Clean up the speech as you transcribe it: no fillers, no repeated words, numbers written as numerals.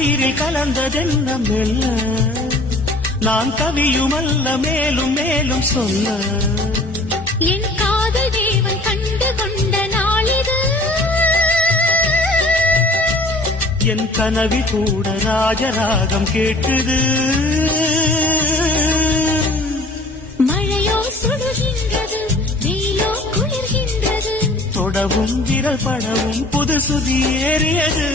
உயிரில் கலந்ததென்ன மெல்ல நான் கவியுமல்ல மேலும் மேலும் சொல்ல என் காதல் தேவன் கண்டு கொண்ட நாளிது என் கனவி கூட ராஜராகம் கேட்குது மழையோ சுடுகின்றது வெயிலோ குளிர்கின்றது தொடவும் விரல் படவும் புது சுதி ஏறியது